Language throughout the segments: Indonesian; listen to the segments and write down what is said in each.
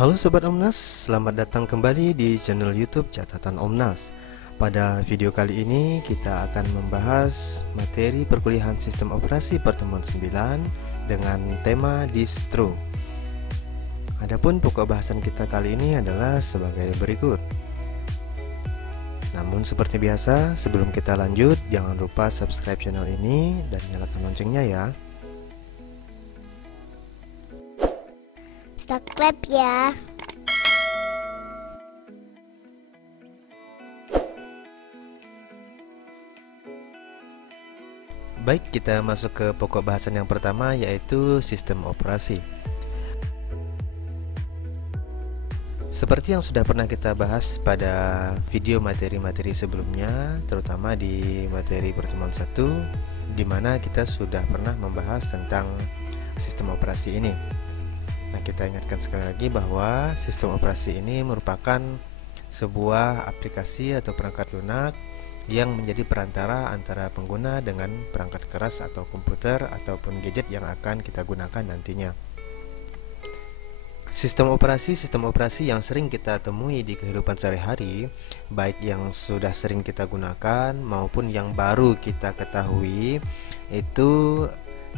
Halo Sobat Omnas, selamat datang kembali di channel YouTube Catatan Omnas. Pada video kali ini kita akan membahas materi perkuliahan sistem operasi pertemuan 9 dengan tema distro. Adapun pokok bahasan kita kali ini adalah sebagai berikut. Namun seperti biasa, sebelum kita lanjut, jangan lupa subscribe channel ini dan nyalakan loncengnya ya. Subscribe ya. Baik, kita masuk ke pokok bahasan yang pertama, yaitu sistem operasi. Seperti yang sudah pernah kita bahas pada video materi-materi sebelumnya, terutama di materi pertemuan 1, di mana kita sudah pernah membahas tentang sistem operasi ini. Nah, kita ingatkan sekali lagi bahwa sistem operasi ini merupakan sebuah aplikasi atau perangkat lunak yang menjadi perantara antara pengguna dengan perangkat keras atau komputer ataupun gadget yang akan kita gunakan nantinya. Sistem operasi yang sering kita temui di kehidupan sehari-hari, baik yang sudah sering kita gunakan maupun yang baru kita ketahui, itu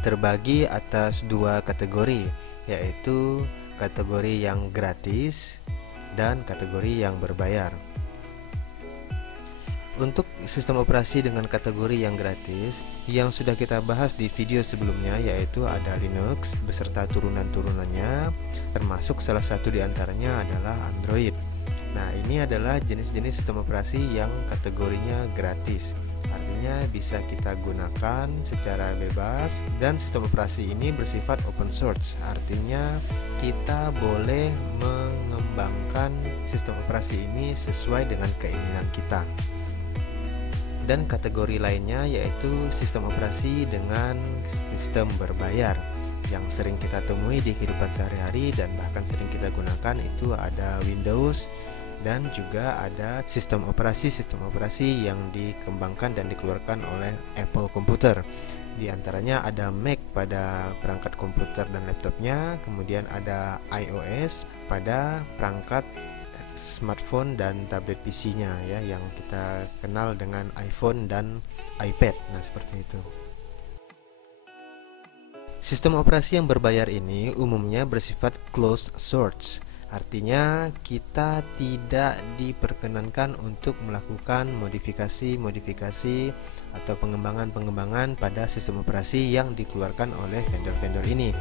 terbagi atas dua kategori, yaitu kategori yang gratis dan kategori yang berbayar. Untuk sistem operasi dengan kategori yang gratis yang sudah kita bahas di video sebelumnya, yaitu ada Linux beserta turunan-turunannya, termasuk salah satu diantaranya adalah Android. Nah, ini adalah jenis-jenis sistem operasi yang kategorinya gratis, artinya bisa kita gunakan secara bebas, dan sistem operasi ini bersifat open source, artinya kita boleh mengembangkan sistem operasi ini sesuai dengan keinginan kita. Dan kategori lainnya yaitu sistem operasi dengan sistem berbayar yang sering kita temui di kehidupan sehari-hari dan bahkan sering kita gunakan, itu ada Windows dan juga ada sistem operasi yang dikembangkan dan dikeluarkan oleh Apple Computer. Di antaranya ada Mac pada perangkat komputer dan laptopnya, kemudian ada iOS pada perangkat smartphone dan tablet PC-nya ya, yang kita kenal dengan iPhone dan iPad. Nah, seperti itu. Sistem operasi yang berbayar ini umumnya bersifat closed source, artinya kita tidak diperkenankan untuk melakukan modifikasi atau pengembangan pada sistem operasi yang dikeluarkan oleh vendor-vendor ini.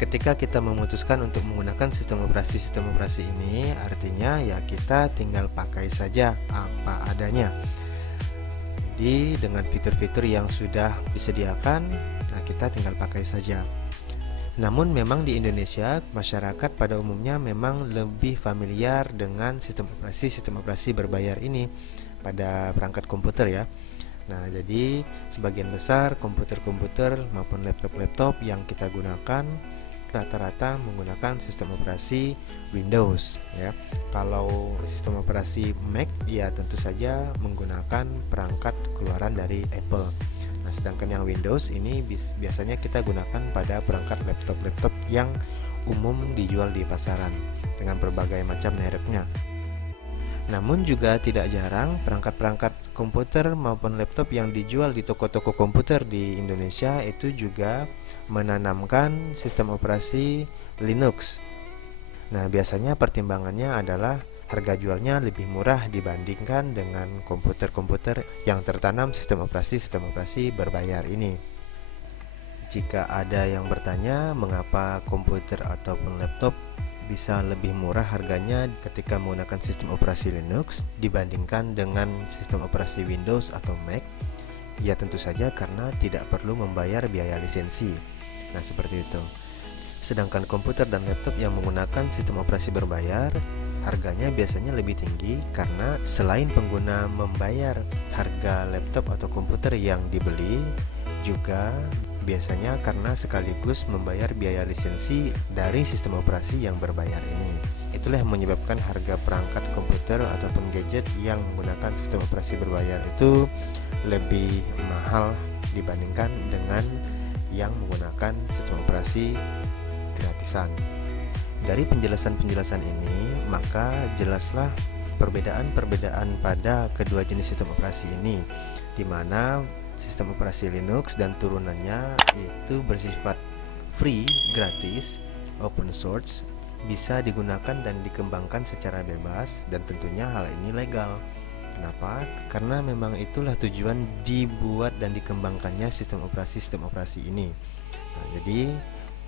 Ketika kita memutuskan untuk menggunakan sistem operasi ini, artinya ya kita tinggal pakai saja apa adanya. Jadi dengan fitur-fitur yang sudah disediakan, nah kita tinggal pakai saja. Namun memang di Indonesia, masyarakat pada umumnya memang lebih familiar dengan sistem operasi berbayar ini pada perangkat komputer ya. Nah, jadi sebagian besar komputer-komputer maupun laptop-laptop yang kita gunakan rata-rata menggunakan sistem operasi Windows ya. Kalau sistem operasi Mac ya tentu saja menggunakan perangkat keluaran dari Apple. Nah, sedangkan yang Windows ini biasanya kita gunakan pada perangkat laptop-laptop yang umum dijual di pasaran dengan berbagai macam mereknya. Namun juga tidak jarang perangkat-perangkat komputer maupun laptop yang dijual di toko-toko komputer di Indonesia itu juga menanamkan sistem operasi Linux. Nah, biasanya pertimbangannya adalah harga jualnya lebih murah dibandingkan dengan komputer-komputer yang tertanam sistem operasi berbayar ini. Jika ada yang bertanya mengapa komputer ataupun laptop bisa lebih murah harganya ketika menggunakan sistem operasi Linux dibandingkan dengan sistem operasi Windows atau Mac, ya tentu saja karena tidak perlu membayar biaya lisensi. Nah, seperti itu. Sedangkan komputer dan laptop yang menggunakan sistem operasi berbayar, harganya biasanya lebih tinggi karena selain pengguna membayar harga laptop atau komputer yang dibeli, juga biasanya karena sekaligus membayar biaya lisensi dari sistem operasi yang berbayar ini. Itulah yang menyebabkan harga perangkat komputer ataupun gadget yang menggunakan sistem operasi berbayar itu lebih mahal dibandingkan dengan yang menggunakan sistem operasi gratisan. Dari penjelasan-penjelasan ini, maka jelaslah perbedaan-perbedaan pada kedua jenis sistem operasi ini, di mana sistem operasi Linux dan turunannya itu bersifat free, gratis, open source, bisa digunakan dan dikembangkan secara bebas, dan tentunya hal ini legal. Kenapa? Karena memang itulah tujuan dibuat dan dikembangkannya sistem operasi ini. Nah, jadi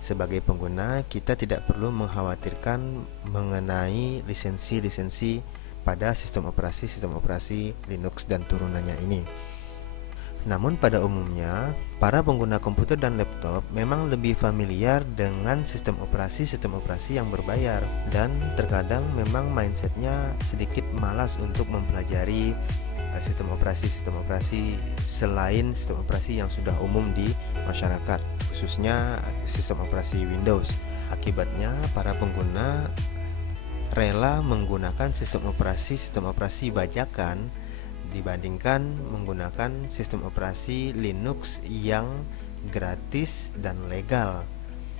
sebagai pengguna kita tidak perlu mengkhawatirkan mengenai lisensi-lisensi pada sistem operasi Linux dan turunannya ini. Namun pada umumnya, para pengguna komputer dan laptop memang lebih familiar dengan sistem operasi yang berbayar, dan terkadang memang mindsetnya sedikit malas untuk mempelajari sistem operasi selain sistem operasi yang sudah umum di masyarakat, khususnya sistem operasi Windows. Akibatnya para pengguna rela menggunakan sistem operasi bajakan dibandingkan menggunakan sistem operasi Linux yang gratis dan legal.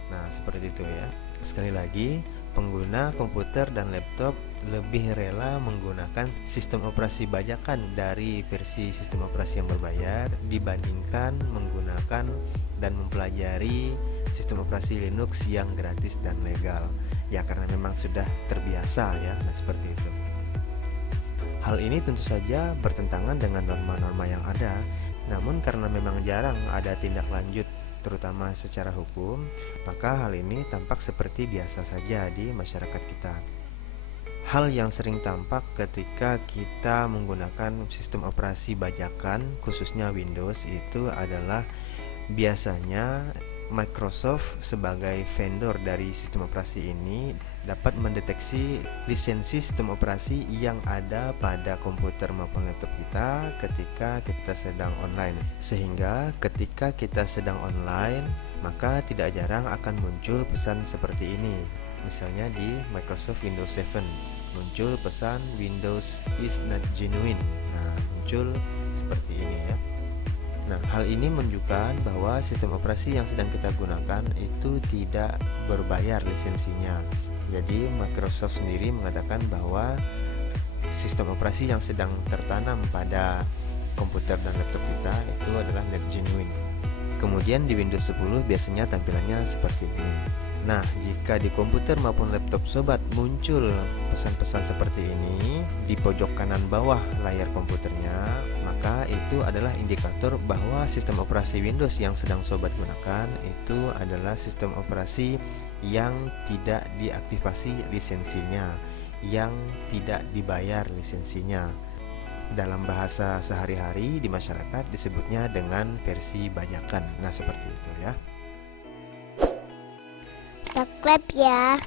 Nah, seperti itu ya. Sekali lagi, pengguna komputer dan laptop lebih rela menggunakan sistem operasi bajakan dari versi sistem operasi yang berbayar dibandingkan menggunakan dan mempelajari sistem operasi Linux yang gratis dan legal. Ya, karena memang sudah terbiasa ya. Nah, seperti itu. Hal ini tentu saja bertentangan dengan norma-norma yang ada, namun karena memang jarang ada tindak lanjut terutama secara hukum, maka hal ini tampak seperti biasa saja di masyarakat kita. Hal yang sering tampak ketika kita menggunakan sistem operasi bajakan, khususnya Windows, itu adalah biasanya Microsoft sebagai vendor dari sistem operasi ini dapat mendeteksi lisensi sistem operasi yang ada pada komputer maupun laptop kita ketika kita sedang online. Sehingga ketika kita sedang online, maka tidak jarang akan muncul pesan seperti ini. Misalnya di Microsoft Windows 7 muncul pesan Windows is not genuine. Nah, muncul seperti ini ya. Nah, hal ini menunjukkan bahwa sistem operasi yang sedang kita gunakan itu tidak berbayar lisensinya. Jadi Microsoft sendiri mengatakan bahwa sistem operasi yang sedang tertanam pada komputer dan laptop kita itu adalah not genuine. Kemudian di Windows 10 biasanya tampilannya seperti ini. Nah, jika di komputer maupun laptop sobat muncul pesan-pesan seperti ini di pojok kanan bawah layar komputernya, maka itu adalah indikator bahwa sistem operasi Windows yang sedang sobat gunakan itu adalah sistem operasi yang tidak diaktifasi lisensinya, yang tidak dibayar lisensinya. Dalam bahasa sehari-hari di masyarakat disebutnya dengan versi bajakan. Nah, seperti itu ya. Subscribe ya.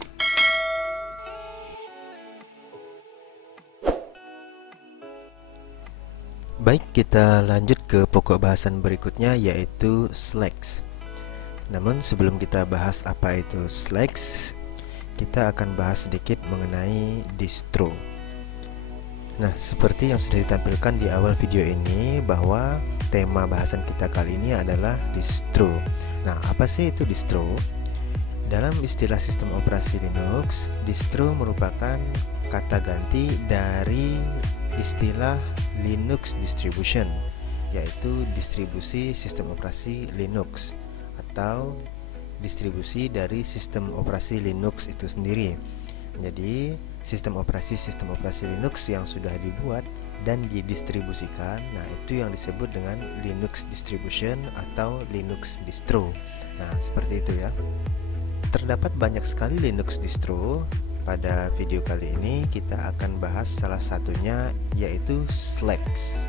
Baik, kita lanjut ke pokok bahasan berikutnya, yaitu Slacks. Namun sebelum kita bahas apa itu Slacks, kita akan bahas sedikit mengenai distro. Nah, seperti yang sudah ditampilkan di awal video ini, bahwa tema bahasan kita kali ini adalah distro. Nah, apa sih itu distro? Dalam istilah sistem operasi Linux, distro merupakan kata ganti dari istilah Linux distribution, yaitu distribusi sistem operasi Linux atau distribusi dari sistem operasi Linux itu sendiri. Jadi sistem operasi Linux yang sudah dibuat dan didistribusikan, nah itu yang disebut dengan Linux distribution atau Linux distro. Nah, seperti itu ya. Terdapat banyak sekali Linux distro. Pada video kali ini kita akan bahas salah satunya, yaitu Slacks,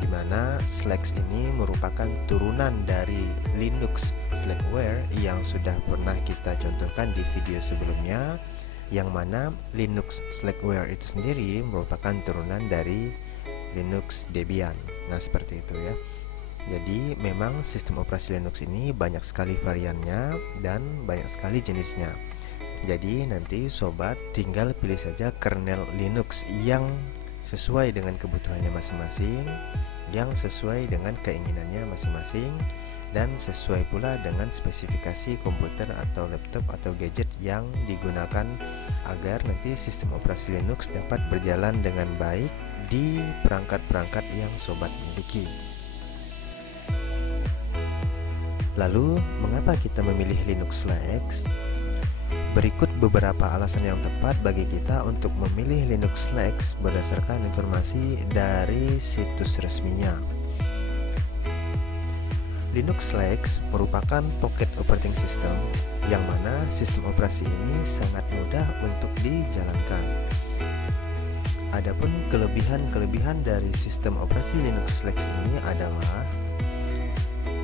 dimana Slacks ini merupakan turunan dari Linux Slackware yang sudah pernah kita contohkan di video sebelumnya, yang mana Linux Slackware itu sendiri merupakan turunan dari Linux Debian. Nah, seperti itu ya. Jadi memang sistem operasi Linux ini banyak sekali variannya dan banyak sekali jenisnya. Jadi nanti sobat tinggal pilih saja kernel Linux yang sesuai dengan kebutuhannya masing-masing, yang sesuai dengan keinginannya masing-masing, dan sesuai pula dengan spesifikasi komputer atau laptop atau gadget yang digunakan agar nanti sistem operasi Linux dapat berjalan dengan baik di perangkat-perangkat yang sobat miliki. Lalu, mengapa kita memilih Linux Flex? Berikut beberapa alasan yang tepat bagi kita untuk memilih Linux Flex berdasarkan informasi dari situs resminya. Linux Flex merupakan pocket operating system yang mana sistem operasi ini sangat mudah untuk dijalankan. Adapun kelebihan-kelebihan dari sistem operasi Linux Flex ini adalah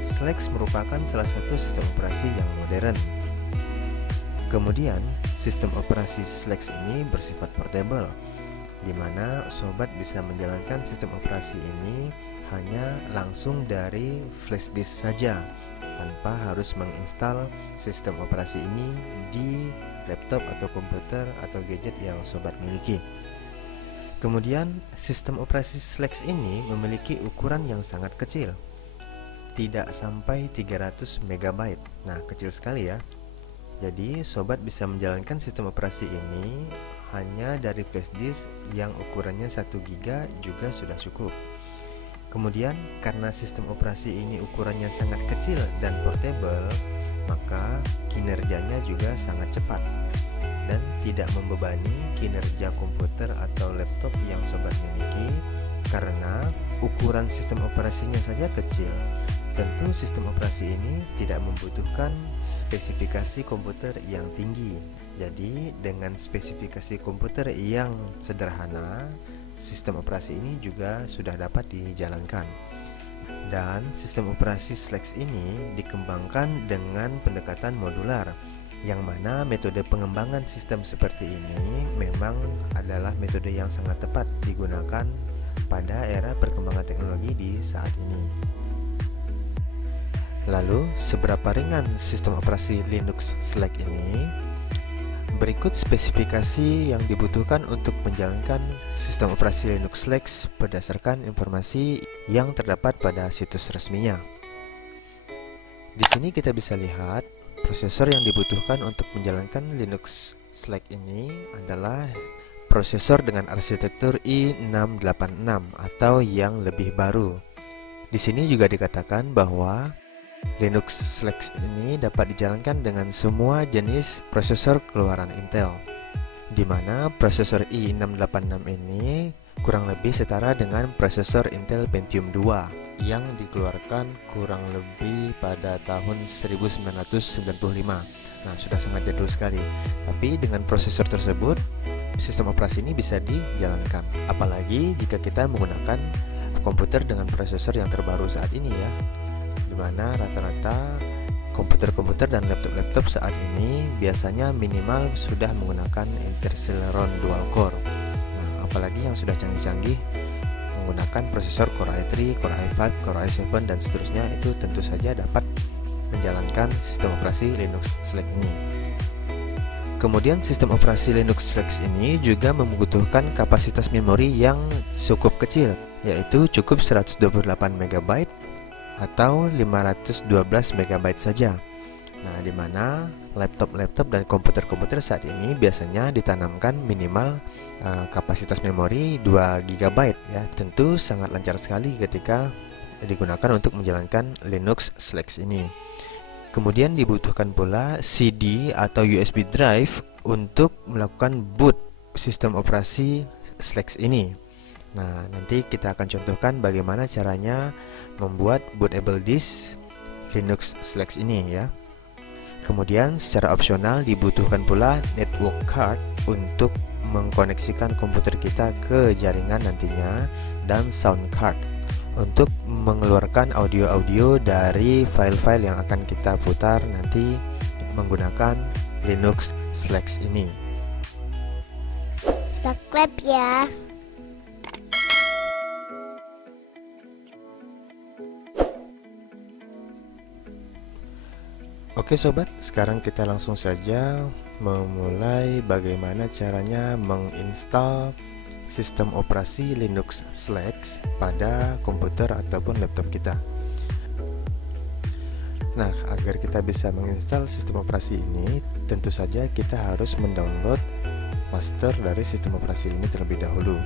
Flex merupakan salah satu sistem operasi yang modern. Kemudian, sistem operasi Flex ini bersifat portable, di mana sobat bisa menjalankan sistem operasi ini hanya langsung dari flash disk saja, tanpa harus menginstal sistem operasi ini di laptop atau komputer atau gadget yang sobat miliki. Kemudian, sistem operasi Flex ini memiliki ukuran yang sangat kecil, tidak sampai 300 MB. Nah, kecil sekali ya. Jadi, sobat bisa menjalankan sistem operasi ini hanya dari flash disk yang ukurannya 1 GB juga sudah cukup. Kemudian, karena sistem operasi ini ukurannya sangat kecil dan portable, maka kinerjanya juga sangat cepat dan tidak membebani kinerja komputer atau laptop yang sobat miliki karena ukuran sistem operasinya saja kecil. Tentu sistem operasi ini tidak membutuhkan spesifikasi komputer yang tinggi. Jadi, dengan spesifikasi komputer yang sederhana, sistem operasi ini juga sudah dapat dijalankan. Dan sistem operasi Flex ini dikembangkan dengan pendekatan modular, yang mana metode pengembangan sistem seperti ini memang adalah metode yang sangat tepat digunakan pada era perkembangan teknologi di saat ini. Lalu, seberapa ringan sistem operasi Linux Flex ini? Berikut spesifikasi yang dibutuhkan untuk menjalankan sistem operasi Linux Flex berdasarkan informasi yang terdapat pada situs resminya. Di sini kita bisa lihat prosesor yang dibutuhkan untuk menjalankan Linux Flex ini adalah prosesor dengan arsitektur i686 atau yang lebih baru. Di sini juga dikatakan bahwa Linux Flex ini dapat dijalankan dengan semua jenis prosesor keluaran Intel, di mana prosesor i686 ini kurang lebih setara dengan prosesor Intel Pentium 2 yang dikeluarkan kurang lebih pada tahun 1995. Nah, sudah sangat jadul sekali. Tapi dengan prosesor tersebut, sistem operasi ini bisa dijalankan. Apalagi jika kita menggunakan komputer dengan prosesor yang terbaru saat ini ya, di mana rata-rata komputer-komputer dan laptop-laptop saat ini biasanya minimal sudah menggunakan Intel Celeron dual core. Nah, apalagi yang sudah canggih-canggih menggunakan prosesor Core i3, Core i5, Core i7 dan seterusnya, itu tentu saja dapat menjalankan sistem operasi Linux Flex ini. Kemudian sistem operasi Linux Flex ini juga membutuhkan kapasitas memori yang cukup kecil, yaitu cukup 128 MB atau 512 MB saja. Nah, di mana laptop-laptop dan komputer-komputer saat ini biasanya ditanamkan minimal kapasitas memori 2 GB ya. Tentu sangat lancar sekali ketika digunakan untuk menjalankan Linux Flex ini. Kemudian dibutuhkan pula CD atau USB drive untuk melakukan boot sistem operasi Flex ini. Nah, nanti kita akan contohkan bagaimana caranya membuat bootable disk Linux Flex ini ya. Kemudian secara opsional dibutuhkan pula network card untuk mengkoneksikan komputer kita ke jaringan nantinya, dan sound card untuk mengeluarkan audio-audio dari file-file yang akan kita putar nanti menggunakan Linux Flex ini. Subscribe ya. Oke sobat, sekarang kita langsung saja memulai bagaimana caranya menginstal sistem operasi Linux Flex pada komputer ataupun laptop kita. Nah, agar kita bisa menginstal sistem operasi ini, tentu saja kita harus mendownload master dari sistem operasi ini terlebih dahulu.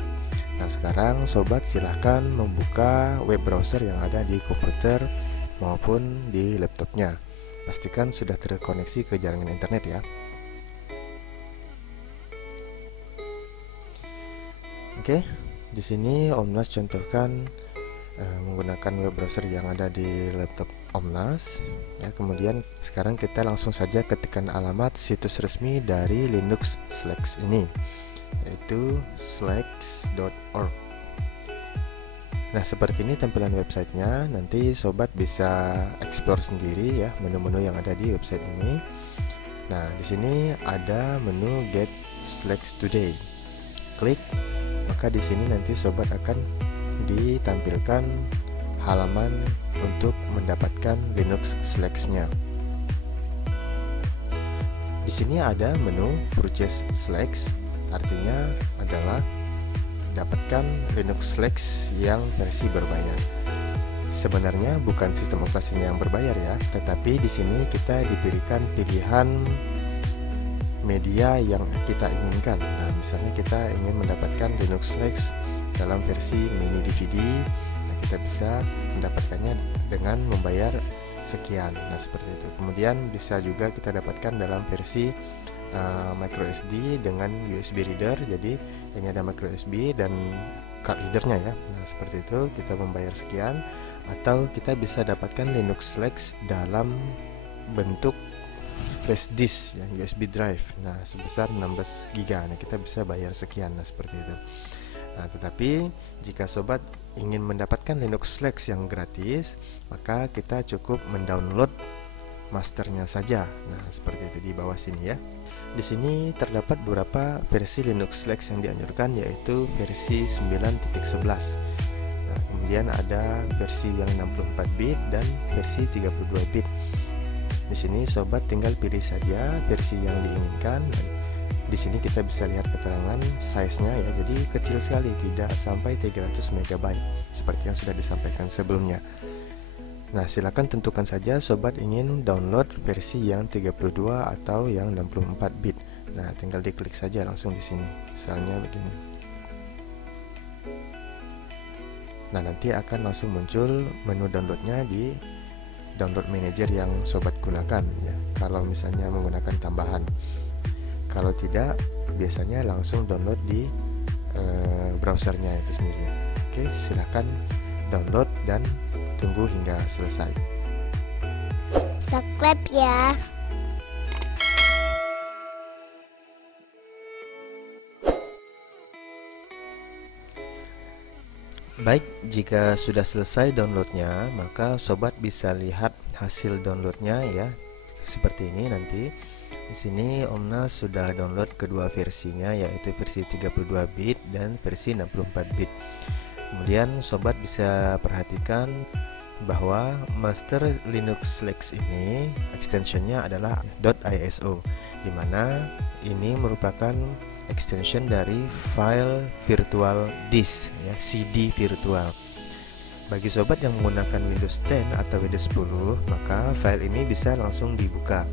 Nah, sekarang sobat silahkan membuka web browser yang ada di komputer maupun di laptopnya. Pastikan sudah terkoneksi ke jaringan internet ya. Oke, di sini Omnas contohkan menggunakan web browser yang ada di laptop Omnas ya. Kemudian sekarang kita langsung saja ketikkan alamat situs resmi dari Linux Slacks ini, yaitu slacks.org. Nah, seperti ini tampilan websitenya. Nanti sobat bisa explore sendiri ya menu-menu yang ada di website ini. Nah, di sini ada menu Get Slacks Today. Klik, maka di sini nanti sobat akan ditampilkan halaman untuk mendapatkan Linux Slacks-nya. Di sini ada menu Purchase Slacks, artinya adalah dapatkan Linux Slacks yang versi berbayar. Sebenarnya bukan sistem operasinya yang berbayar ya, tetapi di sini kita diberikan pilihan media yang kita inginkan. Nah, misalnya kita ingin mendapatkan Linux Slacks dalam versi mini DVD, nah kita bisa mendapatkannya dengan membayar sekian. Nah, seperti itu. Kemudian bisa juga kita dapatkan dalam versi micro SD dengan USB reader. Jadi ini ada micro USB dan card readernya ya. Nah, seperti itu, kita membayar sekian. Atau kita bisa dapatkan Linux Slacks dalam bentuk flash disk ya, USB drive. Nah, sebesar 16 GB. Nah, kita bisa bayar sekian. Nah, seperti itu. Nah, tetapi jika sobat ingin mendapatkan Linux Slacks yang gratis, maka kita cukup mendownload masternya saja. Nah, seperti itu di bawah sini ya. Di sini terdapat beberapa versi Linux Slacks yang dianjurkan, yaitu versi 9.11. Nah, kemudian ada versi yang 64 bit dan versi 32 bit. Di sini sobat tinggal pilih saja versi yang diinginkan. Di sini kita bisa lihat keterangan size-nya ya, jadi kecil sekali, tidak sampai 300 MB seperti yang sudah disampaikan sebelumnya. Nah, silakan tentukan saja sobat ingin download versi yang 32 atau yang 64 bit. Nah, tinggal diklik saja langsung di sini. Misalnya begini. Nah, nanti akan langsung muncul menu downloadnya di download manager yang sobat gunakan ya. Kalau misalnya menggunakan tambahan. Kalau tidak, biasanya langsung download di browsernya itu sendiri. Oke, silahkan download dan tunggu hingga selesai. Subscribe ya. Baik, jika sudah selesai downloadnya, maka sobat bisa lihat hasil downloadnya ya. Seperti ini nanti. Di sini Omnas sudah download kedua versinya, yaitu versi 32 bit dan versi 64 bit. Kemudian sobat bisa perhatikan bahwa master Linux Slacks ini extensionnya adalah .iso, dimana ini merupakan extension dari file virtual disk ya, CD virtual. Bagi sobat yang menggunakan Windows 10 atau Windows 10, maka file ini bisa langsung dibuka.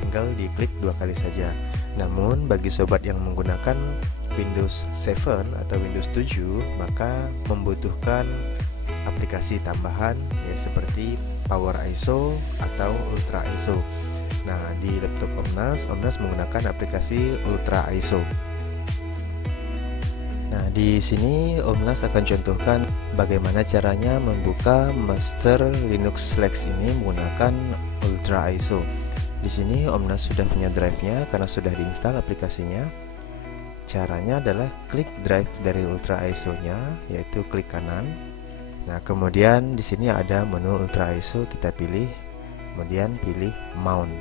Tinggal diklik 2 kali saja. Namun bagi sobat yang menggunakan Windows 7 atau Windows 7, maka membutuhkan aplikasi tambahan ya, seperti Power ISO atau Ultra ISO. Nah, di laptop Omnas menggunakan aplikasi Ultra ISO. Nah, di sini Omnas akan contohkan bagaimana caranya membuka master Linux Slacks ini menggunakan Ultra ISO. Di sini Omnas sudah punya drive-nya karena sudah diinstal aplikasinya. Caranya adalah klik drive dari Ultra ISO-nya, yaitu klik kanan. Nah, kemudian di sini ada menu Ultra ISO, kita pilih, kemudian pilih mount.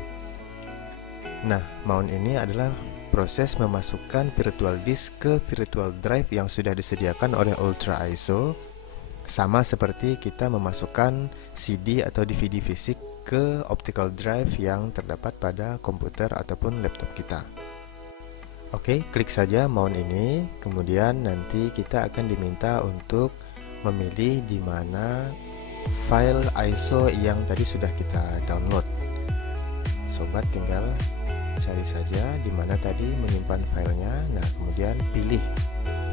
Nah, mount ini adalah proses memasukkan virtual disk ke virtual drive yang sudah disediakan oleh Ultra ISO, sama seperti kita memasukkan CD atau DVD fisik ke optical drive yang terdapat pada komputer ataupun laptop kita. Oke, klik saja mount ini, kemudian nanti kita akan diminta untuk memilih di mana file ISO yang tadi sudah kita download. Sobat tinggal cari saja di mana tadi menyimpan filenya. Nah, kemudian pilih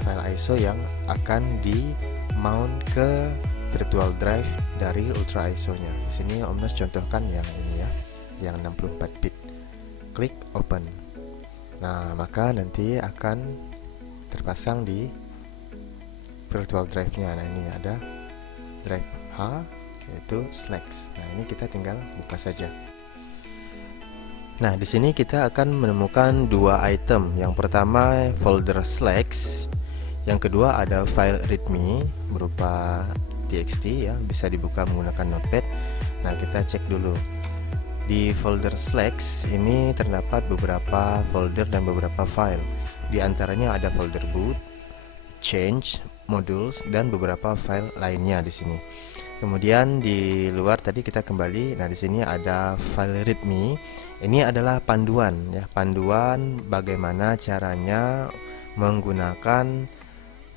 file ISO yang akan di mount ke virtual drive dari Ultra ISO-nya. Di sini Om Nas contohkan yang ini ya, yang 64 bit. Klik open. Nah, maka nanti akan terpasang di virtual drive-nya. Nah, ini ada drive H, yaitu Slex. Nah, ini kita tinggal buka saja. Nah, di sini kita akan menemukan dua item. Yang pertama folder Slex, yang kedua ada file readme berupa txt ya, bisa dibuka menggunakan notepad. Nah, kita cek dulu. Di folder Slex ini terdapat beberapa folder dan beberapa file. Di antaranya ada folder boot, change, modules, dan beberapa file lainnya di sini. Kemudian di luar tadi kita kembali. Nah, di sini ada file readme. Ini adalah panduan ya, panduan bagaimana caranya menggunakan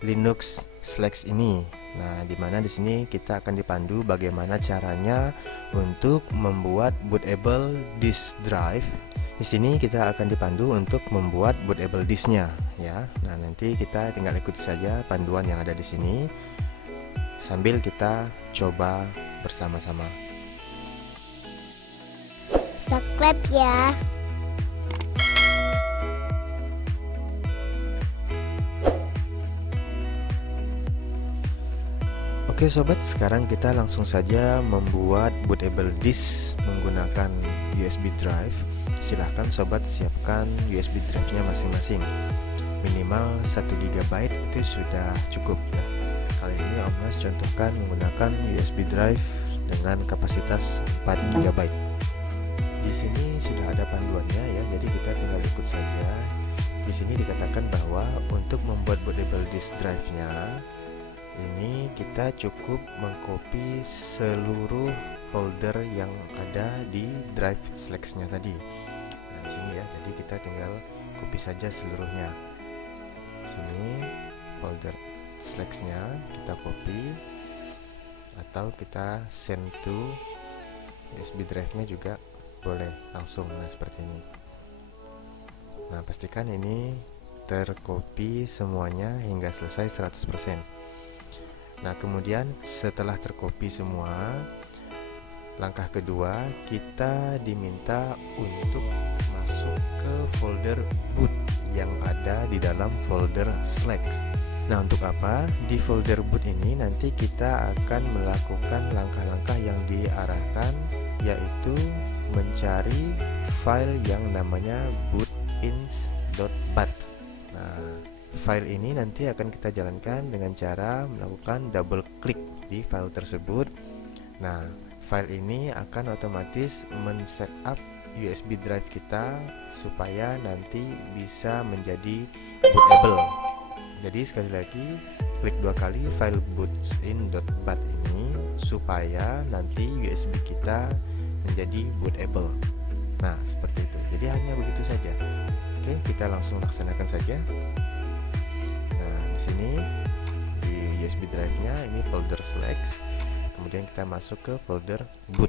Linux Slex ini. Nah, dimana di sini kita akan dipandu bagaimana caranya untuk membuat bootable disk drive. Di sini kita akan dipandu untuk membuat bootable disknya ya. Nah, nanti kita tinggal ikuti saja panduan yang ada di sini sambil kita coba bersama-sama. Subscribe ya. Oke sobat, sekarang kita langsung saja membuat bootable disk menggunakan USB drive. Silahkan sobat siapkan USB drive-nya masing-masing. Minimal 1 GB itu sudah cukup ya. Kali ini Om Nas contohkan menggunakan USB drive dengan kapasitas 4 GB. Di sini sudah ada panduannya ya, jadi kita tinggal ikut saja. Di sini dikatakan bahwa untuk membuat bootable disk drive-nya ini kita cukup mengcopy seluruh folder yang ada di drive Slex-nya tadi. Nah, di sini ya, jadi kita tinggal copy saja seluruhnya. Sini folder Slex-nya kita copy atau kita send to USB drive-nya juga boleh langsung. Nah, seperti ini. Nah, pastikan ini tercopy semuanya hingga selesai 100%. Nah, kemudian setelah tercopy semua, langkah kedua kita diminta untuk masuk ke folder boot yang ada di dalam folder Slex. Nah, untuk apa? Di folder boot ini nanti kita akan melakukan langkah-langkah yang diarahkan, yaitu mencari file yang namanya bootins.bat. Nah, file ini nanti akan kita jalankan dengan cara melakukan double klik di file tersebut. Nah, file ini akan otomatis men-setup USB drive kita supaya nanti bisa menjadi bootable. Jadi sekali lagi klik 2 kali file bootsin.bat ini supaya nanti USB kita menjadi bootable. Nah, seperti itu. Jadi hanya begitu saja. Oke, kita langsung laksanakan saja. Sini di USB drive-nya ini folder Slex, kemudian kita masuk ke folder boot.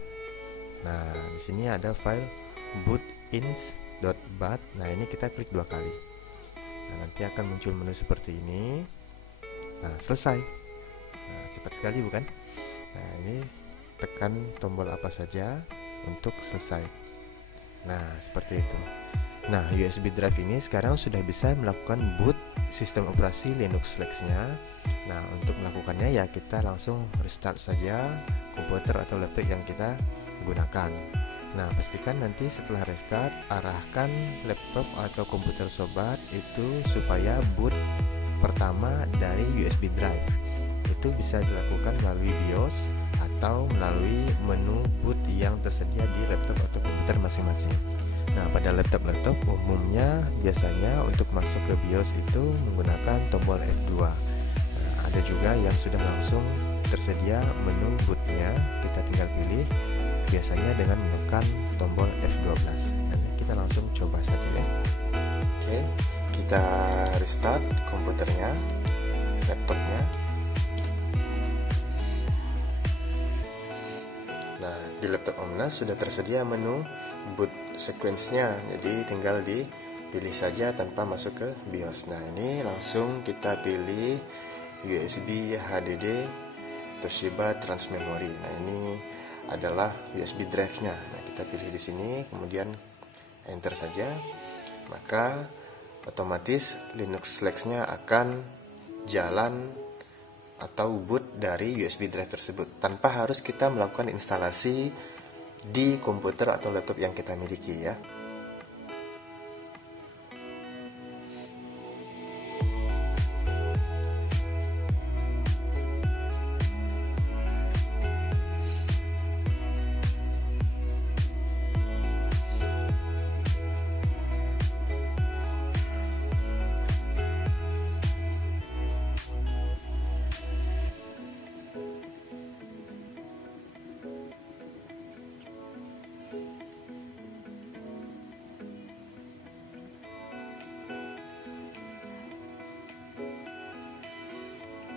Nah, di sini ada file bootins.bat. Nah, ini kita klik 2 kali. Nah, nanti akan muncul menu seperti ini. Nah, selesai. Nah, cepat sekali bukan? Nah, ini tekan tombol apa saja untuk selesai. Nah, seperti itu. Nah, USB drive ini sekarang sudah bisa melakukan boot sistem operasi Linux Slex-nya. Nah, untuk melakukannya ya kita langsung restart saja komputer atau laptop yang kita gunakan. Nah, pastikan nanti setelah restart arahkan laptop atau komputer sobat itu supaya boot pertama dari USB drive. Itu bisa dilakukan melalui BIOS atau melalui menu boot yang tersedia di laptop atau komputer masing-masing. Nah, pada laptop-laptop umumnya biasanya untuk masuk ke BIOS itu menggunakan tombol F2. Nah, ada juga yang sudah langsung tersedia menu bootnya, kita tinggal pilih biasanya dengan menekan tombol F12. Nanti kita langsung coba saja ya. Oke, kita restart komputernya, laptopnya. di laptop Omnas sudah tersedia menu boot sequence-nya, jadi tinggal dipilih saja tanpa masuk ke BIOS. Nah, ini langsung kita pilih USB HDD Toshiba Transmemory. Nah, ini adalah USB drive-nya. Nah, kita pilih di sini, kemudian enter saja, maka otomatis Linux Flex-nya akan jalan atau boot dari USB drive tersebut tanpa harus kita melakukan instalasi di komputer atau laptop yang kita miliki ya.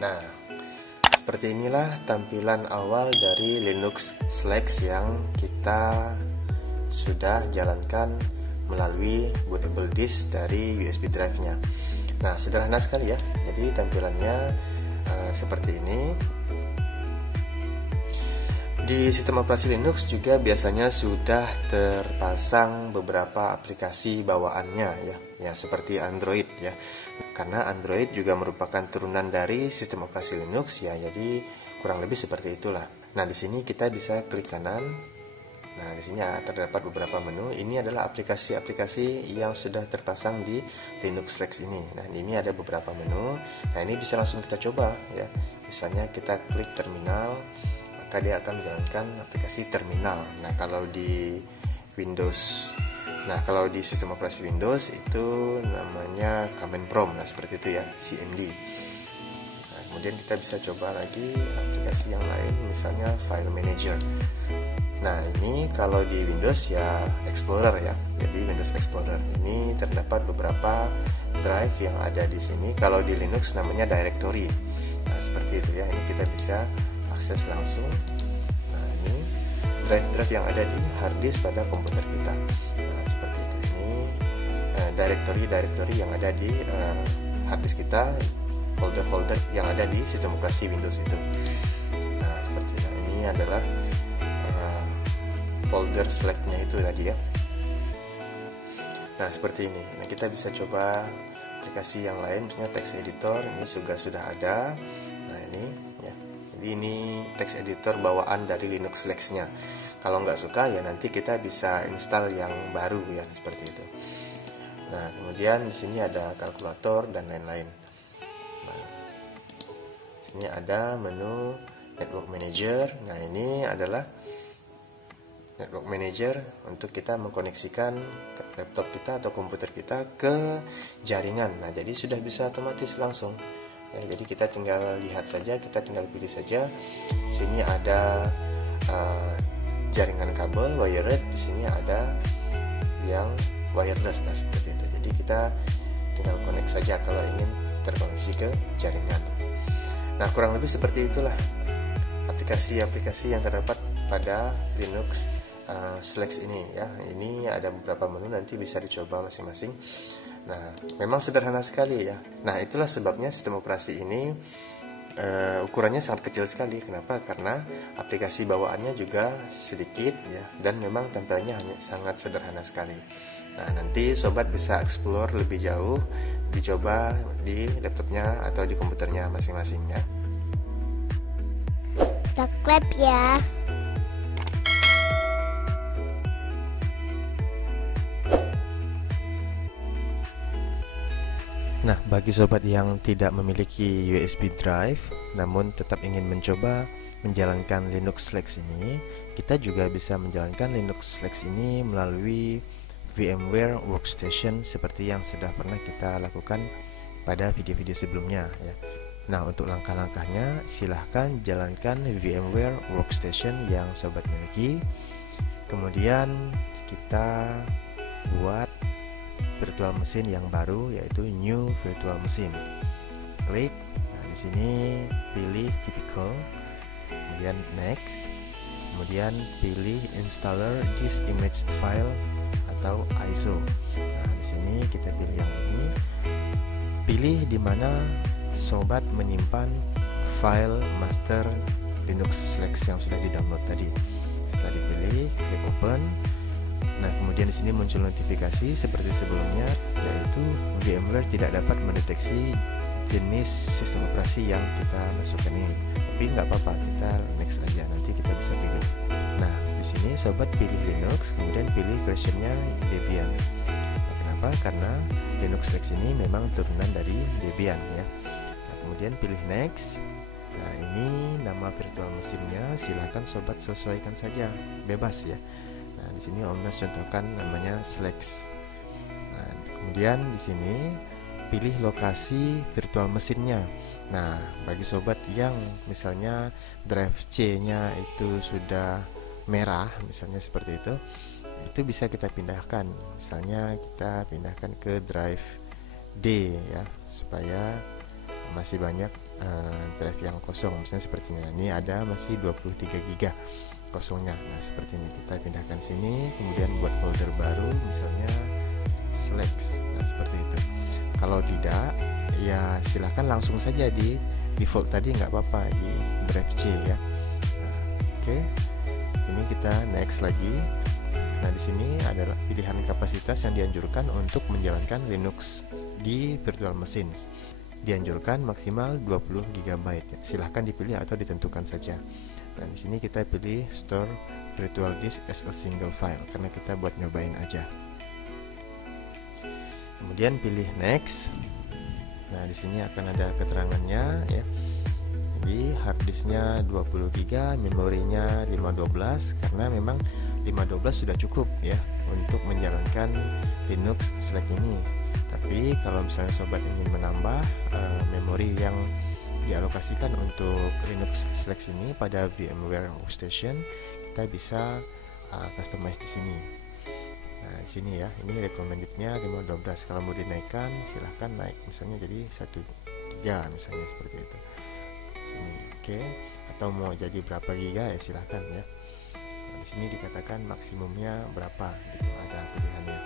Nah, seperti inilah tampilan awal dari Linux Flex yang kita sudah jalankan melalui bootable disk dari USB drive-nya. Nah, sederhana sekali ya. Jadi tampilannya seperti ini. Di sistem operasi Linux juga biasanya sudah terpasang beberapa aplikasi bawaannya ya seperti Android ya. Karena Android juga merupakan turunan dari sistem operasi Linux ya, jadi kurang lebih seperti itulah. Nah, di sini kita bisa klik kanan. Nah, di sini terdapat beberapa menu. Ini adalah aplikasi-aplikasi yang sudah terpasang di Linux Flex ini. Nah, ini ada beberapa menu. Nah, ini bisa langsung kita coba ya. Misalnya kita klik terminal, maka dia akan menjalankan aplikasi terminal. Nah, kalau di sistem operasi Windows itu namanya Command Prompt. Nah, seperti itu ya, CMD. Nah, kemudian kita bisa coba lagi aplikasi yang lain, misalnya File Manager. Nah, ini kalau di Windows ya Explorer ya. Jadi Windows Explorer ini terdapat beberapa drive yang ada di sini. Kalau di Linux namanya directory. Nah, seperti itu ya. Ini kita bisa akses langsung. Nah, ini drive-drive yang ada di hard disk pada komputer kita. Nah, seperti itu. Ini directory yang ada di hard disk kita, folder-folder yang ada di sistem operasi Windows itu. Nah, seperti itu. Ini adalah folder select-nya itu tadi ya. Nah, seperti ini. Nah, kita bisa coba aplikasi yang lain, misalnya text editor. Ini juga sudah ada. Nah, ini ya. Jadi ini text editor bawaan dari Linux Flex-nya. Kalau nggak suka ya nanti kita bisa install yang baru ya, seperti itu. Nah, kemudian di sini ada kalkulator dan lain-lain. Nah, sini ada menu Network Manager. Nah, ini adalah Network Manager untuk kita mengkoneksikan laptop kita atau komputer kita ke jaringan. Nah, jadi sudah bisa otomatis langsung. Ya, jadi kita tinggal lihat saja, kita tinggal pilih saja. Di sini ada jaringan kabel wired, di sini ada yang wireless. Nah, seperti itu. Jadi kita tinggal connect saja kalau ingin terkoneksi ke jaringan. Nah, kurang lebih seperti itulah aplikasi-aplikasi yang terdapat pada Linux Flex ini ya. Ini ada beberapa menu, nanti bisa dicoba masing-masing. Nah, memang sederhana sekali ya. Nah, itulah sebabnya sistem operasi ini ukurannya sangat kecil sekali. Kenapa? Karena aplikasi bawaannya juga sedikit ya, dan memang tampilannya hanya sangat sederhana sekali. Nah, nanti sobat bisa explore lebih jauh, dicoba di laptopnya atau di komputernya masing-masing ya. Subscribe ya. Nah, bagi sobat yang tidak memiliki USB drive namun tetap ingin mencoba menjalankan Linux Flex ini, kita juga bisa menjalankan Linux Flex ini melalui VMware Workstation seperti yang sudah pernah kita lakukan pada video-video sebelumnya ya. Nah, untuk langkah-langkahnya silahkan jalankan VMware Workstation yang sobat miliki. Kemudian kita buat virtual machine yang baru, yaitu new virtual machine. Klik. Nah, di sini pilih typical, kemudian next. kemudian pilih installer this image file atau ISO. Nah, di sini kita pilih yang ini. Pilih di mana sobat menyimpan file master Linux Slack yang sudah di-download tadi. Setelah dipilih, klik open. Nah, kemudian di sini muncul notifikasi seperti sebelumnya, yaitu VMware tidak dapat mendeteksi jenis sistem operasi yang kita masukkan ini. Tapi nggak apa-apa, kita next aja, nanti kita bisa pilih. Nah, di sini sobat pilih Linux, kemudian pilih versionnya Debian. Nah, kenapa? Karena Linux Slack ini memang turunan dari Debian ya. Nah, kemudian pilih next. Nah, ini nama virtual mesinnya, silahkan sobat sesuaikan saja, bebas ya. Nah, di sini Om Nas contohkan namanya Slacks. Nah, kemudian di sini pilih lokasi virtual mesinnya. Nah, bagi sobat yang misalnya drive C-nya itu sudah merah, misalnya seperti itu bisa kita pindahkan. Misalnya kita pindahkan ke drive D ya, supaya masih banyak drive yang kosong. Misalnya seperti ini ada masih 23 GB kosongnya. Nah, seperti ini kita pindahkan sini, kemudian buat folder baru misalnya Slacks. Nah, seperti itu. Kalau tidak, ya silahkan langsung saja di default tadi, nggak apa-apa, di drive C ya. Nah, oke. Ini kita next lagi. Nah, di sini adalah pilihan kapasitas yang dianjurkan untuk menjalankan Linux di virtual machines. Dianjurkan maksimal 20 GB. Silahkan dipilih atau ditentukan saja. Nah, di sini kita pilih store virtual disk as a single file karena kita buat nyobain aja. Kemudian pilih next. Nah, di sini akan ada keterangannya ya. Jadi hard disknya 20 GB, memorinya 512 karena memang 512 sudah cukup ya untuk menjalankan Linux Slack ini. Tapi kalau misalnya sobat ingin menambah memori yang dialokasikan untuk Linux Slack ini pada VMware Workstation, kita bisa customize di sini. Nah, di sini ya, ini recommendednya 512. Kalau mau dinaikkan, silahkan naik, misalnya jadi 1 GB misalnya seperti itu. Sini, oke. Atau mau jadi berapa giga ya silahkan ya. Nah, di sini dikatakan maksimumnya berapa, gitu, ada pilihannya.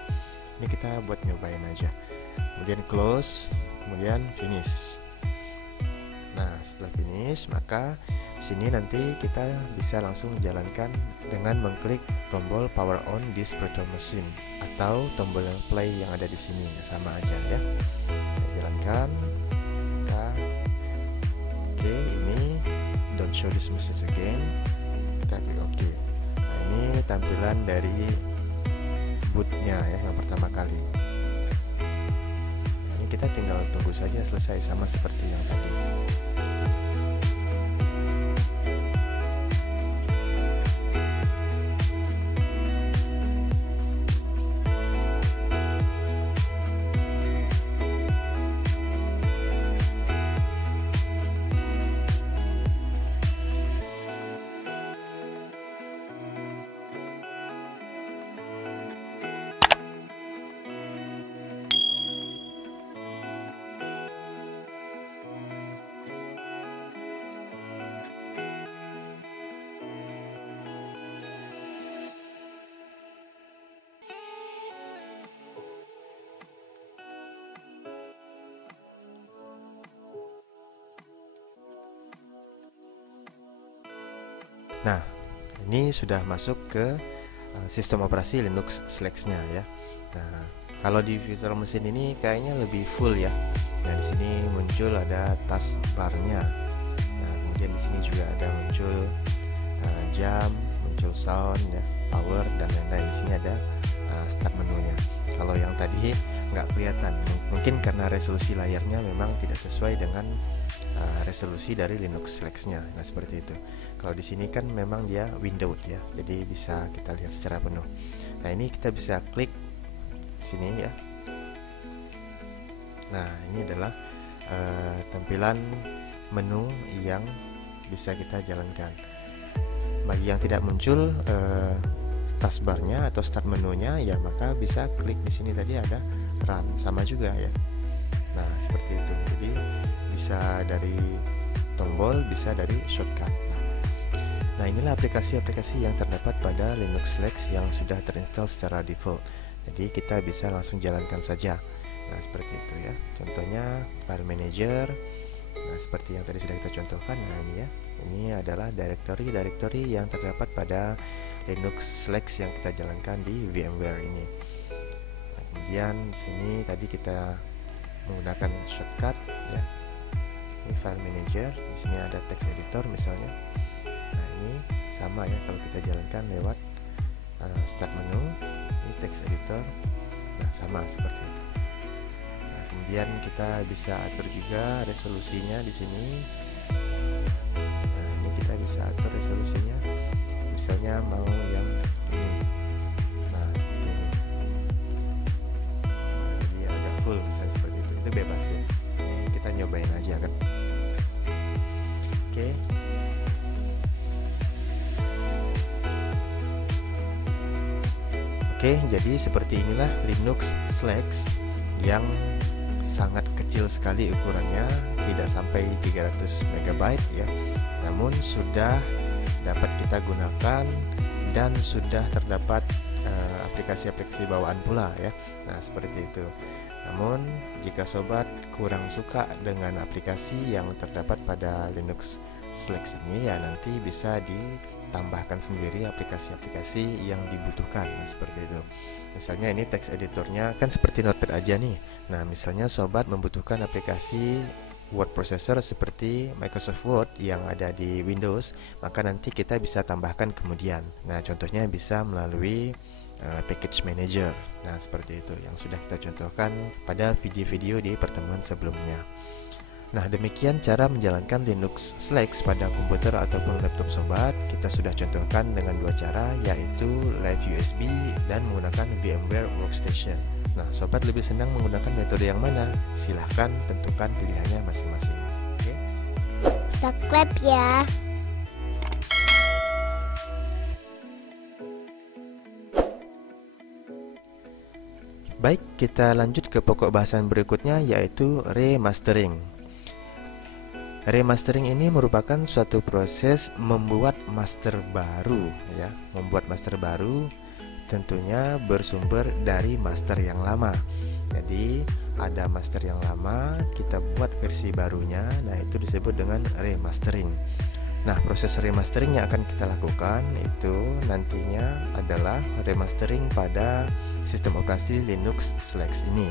Ini kita buat nyobain aja. Kemudian close, kemudian finish. Nah, setelah finish, maka sini nanti kita bisa langsung jalankan dengan mengklik tombol power on this virtual machine atau tombol play yang ada di sini, sama aja ya. Kita jalankan. Oke, ini don't show this message again. Kita klik OK. Nah, ini tampilan dari bootnya ya, yang pertama kali. Nah, ini kita tinggal tunggu saja selesai sama seperti yang tadi. Nah, ini sudah masuk ke sistem operasi Linux Slack-nya ya. Nah, kalau di virtual machine ini kayaknya lebih full ya. Nah, di sini muncul ada taskbar-nya. Nah, kemudian di sini juga ada muncul jam, muncul sound ya, power dan lain-lain. Di sini ada start menunya. Kalau yang tadi nggak kelihatan, mungkin karena resolusi layarnya memang tidak sesuai dengan resolusi dari Linux Slack-nya. Nah, seperti itu. Kalau di sini kan memang dia windowed ya, jadi bisa kita lihat secara penuh. Nah, ini kita bisa klik sini ya. Nah, ini adalah tampilan menu yang bisa kita jalankan. Bagi yang tidak muncul taskbarnya atau start menunya ya, maka bisa klik di sini tadi ada run, sama juga ya. Nah, seperti itu. Jadi bisa dari tombol, bisa dari shortcut. Nah, inilah aplikasi-aplikasi yang terdapat pada Linux Lex yang sudah terinstall secara default. Jadi kita bisa langsung jalankan saja. Nah, seperti itu ya. Contohnya file manager. Nah, seperti yang tadi sudah kita contohkan. Nah, ini ya. Ini adalah directory yang terdapat pada Linux Lex yang kita jalankan di VMware ini. Nah, kemudian di sini tadi kita menggunakan shortcut ya. Ini file manager. Di sini ada text editor misalnya. Nah, ini sama ya kalau kita jalankan lewat start menu, ini text editor. Nah, sama seperti itu. Nah, kemudian kita bisa atur juga resolusinya di sini. Nah, ini kita bisa atur resolusinya. Misalnya mau yang ini. Nah, seperti ini. Nah, jadi agak full misalnya seperti itu. Itu bebas ya. Ini kita nyobain aja kan. Oke. Oke, jadi seperti inilah Linux Lex yang sangat kecil sekali ukurannya, tidak sampai 300 MB ya. Namun sudah dapat kita gunakan dan sudah terdapat aplikasi-aplikasi bawaan pula ya. Nah, seperti itu. Namun jika sobat kurang suka dengan aplikasi yang terdapat pada Linux Lex ini ya, nanti bisa ditambahkan sendiri aplikasi-aplikasi yang dibutuhkan. Nah, seperti itu. Misalnya ini text editornya kan seperti Notepad aja nih. Nah, misalnya sobat membutuhkan aplikasi word processor seperti Microsoft Word yang ada di Windows, maka nanti kita bisa tambahkan kemudian. Nah, contohnya bisa melalui package manager. Nah, seperti itu yang sudah kita contohkan pada video-video di pertemuan sebelumnya. Nah, demikian cara menjalankan Linux Lex pada komputer ataupun laptop sobat. Kita sudah contohkan dengan dua cara, yaitu Live USB dan menggunakan VMware Workstation. Nah, sobat lebih senang menggunakan metode yang mana? Silahkan tentukan pilihannya masing-masing. Oke? Subscribe ya. Baik, kita lanjut ke pokok bahasan berikutnya, yaitu remastering. Remastering ini merupakan suatu proses membuat master baru ya. Membuat master baru tentunya bersumber dari master yang lama. Jadi ada master yang lama, kita buat versi barunya. Nah, itu disebut dengan remastering. Nah, proses remastering yang akan kita lakukan itu nantinya adalah remastering pada sistem operasi Linux Lex ini.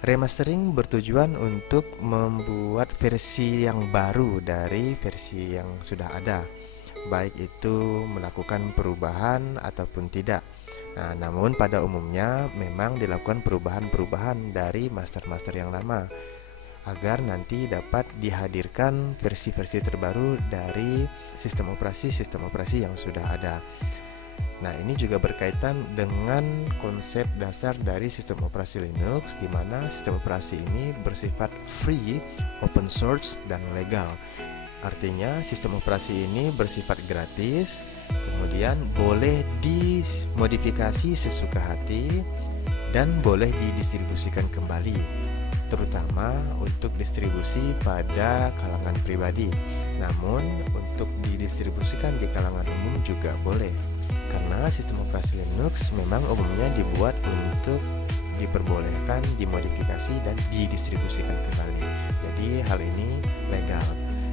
Remastering bertujuan untuk membuat versi yang baru dari versi yang sudah ada, baik itu melakukan perubahan ataupun tidak. Nah, namun pada umumnya memang dilakukan perubahan-perubahan dari master-master yang lama agar nanti dapat dihadirkan versi-versi terbaru dari sistem operasi yang sudah ada. Nah, ini juga berkaitan dengan konsep dasar dari sistem operasi Linux, di mana sistem operasi ini bersifat free, open source, dan legal. Artinya sistem operasi ini bersifat gratis, kemudian boleh dimodifikasi sesuka hati dan boleh didistribusikan kembali, terutama untuk distribusi pada kalangan pribadi. Namun untuk didistribusikan di kalangan umum juga boleh, karena sistem operasi Linux memang umumnya dibuat untuk diperbolehkan, dimodifikasi, dan didistribusikan kembali. Jadi hal ini legal,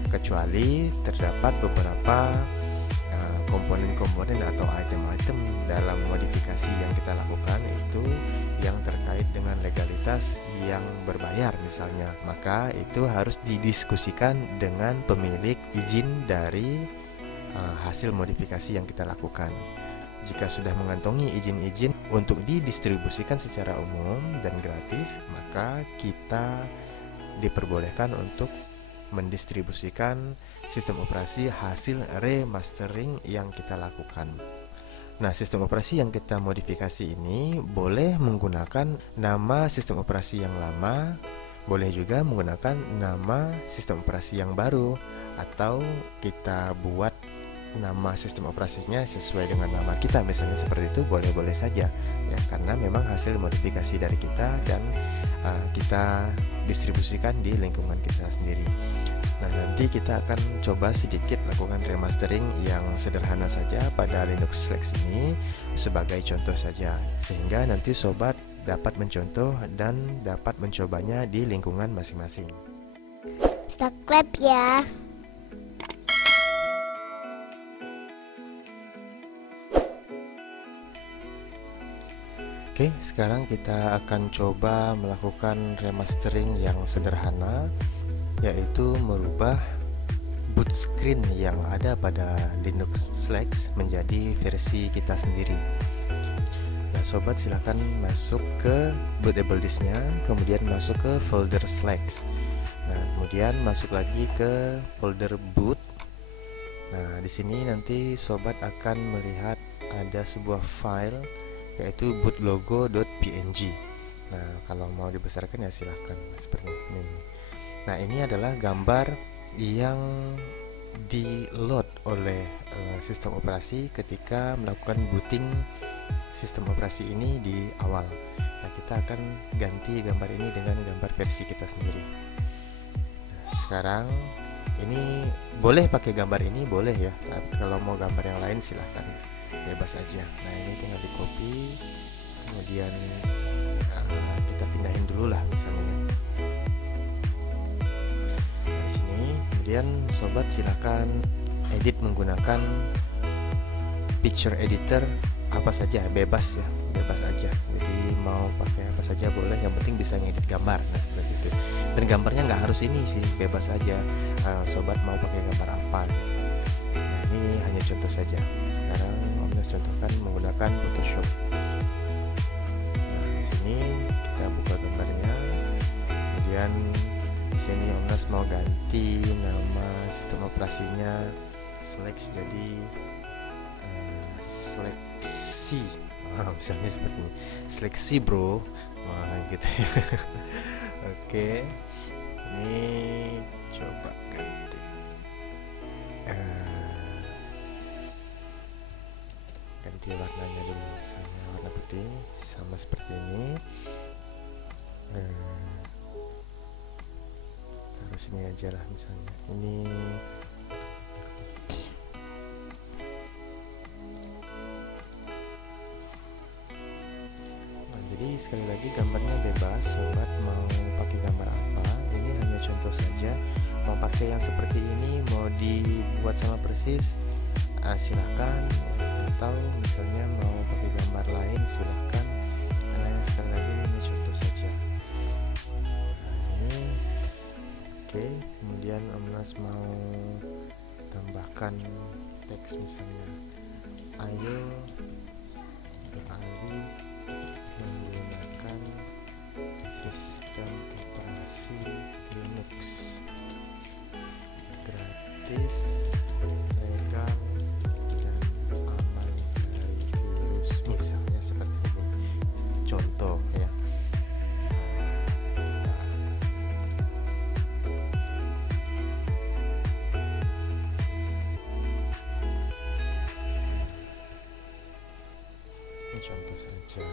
kecuali terdapat beberapa komponen-komponen atau item-item dalam modifikasi yang kita lakukan itu yang terkait dengan legalitas yang berbayar misalnya, maka itu harus didiskusikan dengan pemilik izin dari hasil modifikasi yang kita lakukan. Jika sudah mengantongi izin-izin untuk didistribusikan secara umum dan gratis, maka kita diperbolehkan untuk mendistribusikan sistem operasi hasil remastering yang kita lakukan. Nah, sistem operasi yang kita modifikasi ini boleh menggunakan nama sistem operasi yang lama, boleh juga menggunakan nama sistem operasi yang baru, atau kita buat nama sistem operasinya sesuai dengan nama kita, misalnya seperti itu, boleh-boleh saja ya, karena memang hasil modifikasi dari kita dan kita distribusikan di lingkungan kita sendiri. Nah, nanti kita akan coba sedikit lakukan remastering yang sederhana saja pada Linux Flex ini sebagai contoh saja, sehingga nanti sobat dapat mencontoh dan dapat mencobanya di lingkungan masing-masing. Subscribe ya. Oke, sekarang kita akan coba melakukan remastering yang sederhana, yaitu merubah boot screen yang ada pada Linux Flex menjadi versi kita sendiri. Nah, sobat silahkan masuk ke bootable disknya, kemudian masuk ke folder Flex. Nah, kemudian masuk lagi ke folder boot. Nah, di sini nanti sobat akan melihat ada sebuah file yaitu bootlogo.png. Nah, kalau mau dibesarkan ya silahkan seperti ini. Nah, ini adalah gambar yang di-load oleh sistem operasi ketika melakukan booting sistem operasi ini di awal. Nah, kita akan ganti gambar ini dengan gambar versi kita sendiri. Nah, sekarang ini boleh pakai gambar ini, boleh ya. Kalau mau gambar yang lain silahkan, bebas aja. Nah, ini tinggal di copy, kemudian kita pindahin dulu lah misalnya. Nah, di sini kemudian sobat silahkan edit menggunakan picture editor apa saja, bebas ya, bebas aja. Jadi mau pakai apa saja boleh, yang penting bisa ngedit gambar. Nah, seperti itu. Dan gambarnya nggak harus ini sih, bebas aja. Sobat mau pakai gambar apa gitu. Nah, ini hanya contoh saja. Sekarang Om Nas contohkan menggunakan Photoshop. Nah, di sini kita buka gambarnya. Kemudian di sini Om Nas mau ganti nama sistem operasinya Flex jadi seleksi. Misalnya seperti ini. Seleksi, bro. Wah, gitu ya. Oke. Ini coba ganti. Ganti warnanya dulu, misalnya warna putih sama seperti ini. Taruh sini aja lah misalnya. Ini jadi sekali lagi gambarnya bebas, sobat mau pakai gambar apa, ini hanya contoh saja. Mau pakai yang seperti ini, mau dibuat sama persis, silahkan. Atau misalnya mau pakai gambar lain, silahkan. Karena sekali lagi ini contoh saja. Nah, ini oke. Kemudian Om Nas mau tambahkan teks misalnya, ayo beralih menggunakan sistem operasi Linux gratis, legal, dan aman dari virus, misalnya seperti ini. Contoh ya. Ini contoh saja.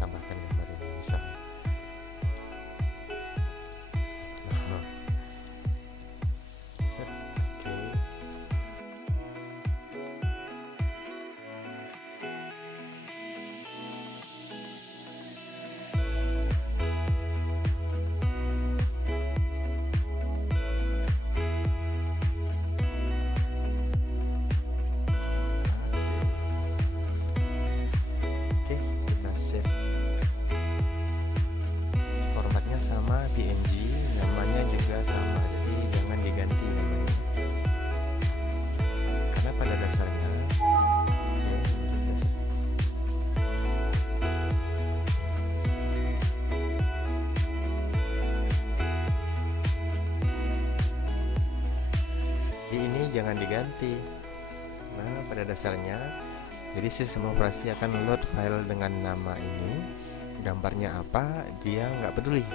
Tambahkan gambar ini misalnya. Set, oke. Oke, kita save. Formatnya sama PNG, namanya juga sama, jadi jangan diganti namanya. Karena pada dasarnya ini jangan diganti. Nah, pada dasarnya Jadi sistem operasi akan load file dengan nama ini, gambarnya apa dia nggak peduli.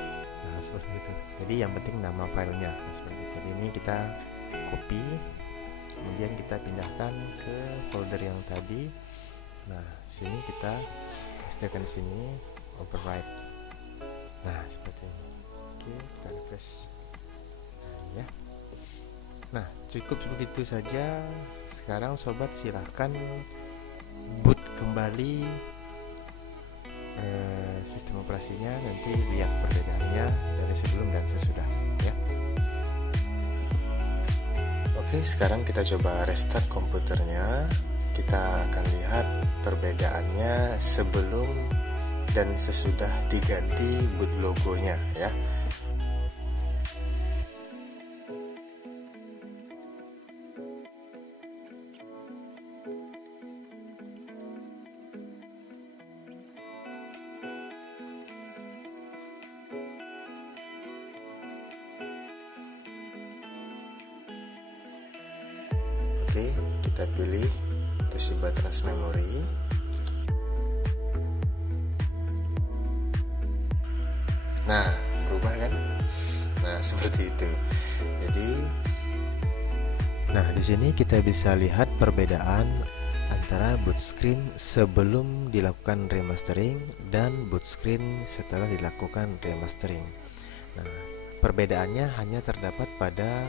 Nah seperti itu. Jadi yang penting nama filenya. Nah, seperti itu. Jadi ini kita copy, kemudian kita pindahkan ke folder yang tadi. Nah sini kita pastekan sini, override. Nah seperti ini. Oke, kita refresh. Nah, ya. Nah cukup begitu saja. Sekarang sobat silahkan boot kembali sistem operasinya, nanti lihat perbedaannya dari sebelum dan sesudah ya. Oke, sekarang kita coba restart komputernya. Kita akan lihat perbedaannya sebelum dan sesudah diganti boot logonya ya. Oke, kita pilih Toshiba Trans Memory. Nah, berubah kan? Nah, seperti itu. Jadi, nah di sini kita bisa lihat perbedaan antara boot screen sebelum dilakukan remastering dan boot screen setelah dilakukan remastering. Nah, perbedaannya hanya terdapat pada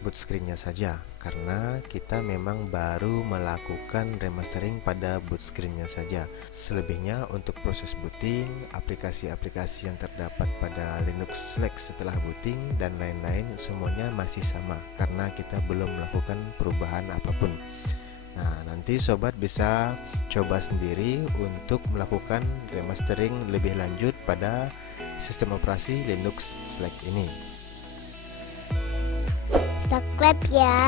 boot screen-nya saja, karena kita memang baru melakukan remastering pada boot screen-nya saja. Selebihnya untuk proses booting, aplikasi-aplikasi yang terdapat pada Linux Slack setelah booting dan lain-lain semuanya masih sama, karena kita belum melakukan perubahan apapun. Nah, nanti sobat bisa coba sendiri untuk melakukan remastering lebih lanjut pada sistem operasi Linux Slack ini. Subscribe ya.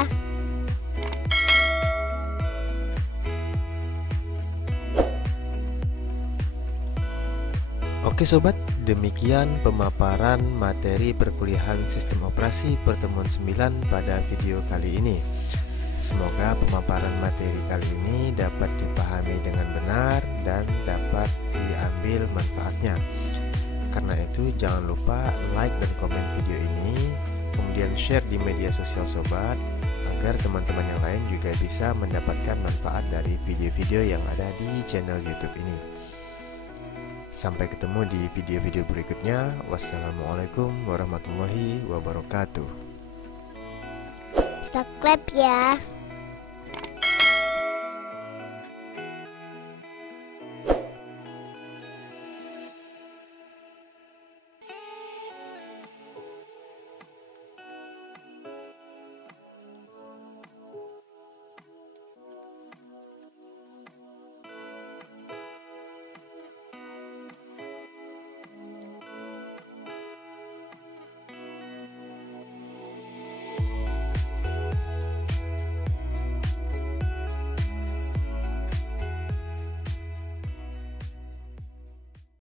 Oke sobat, demikian pemaparan materi perkuliahan sistem operasi pertemuan 9 pada video kali ini. Semoga pemaparan materi kali ini dapat dipahami dengan benar dan dapat diambil manfaatnya. Karena itu jangan lupa like dan komen video ini, kemudian share di media sosial sobat, agar teman-teman yang lain juga bisa mendapatkan manfaat dari video-video yang ada di channel YouTube ini. Sampai ketemu di video-video berikutnya. Wassalamualaikum warahmatullahi wabarakatuh. Subscribe ya.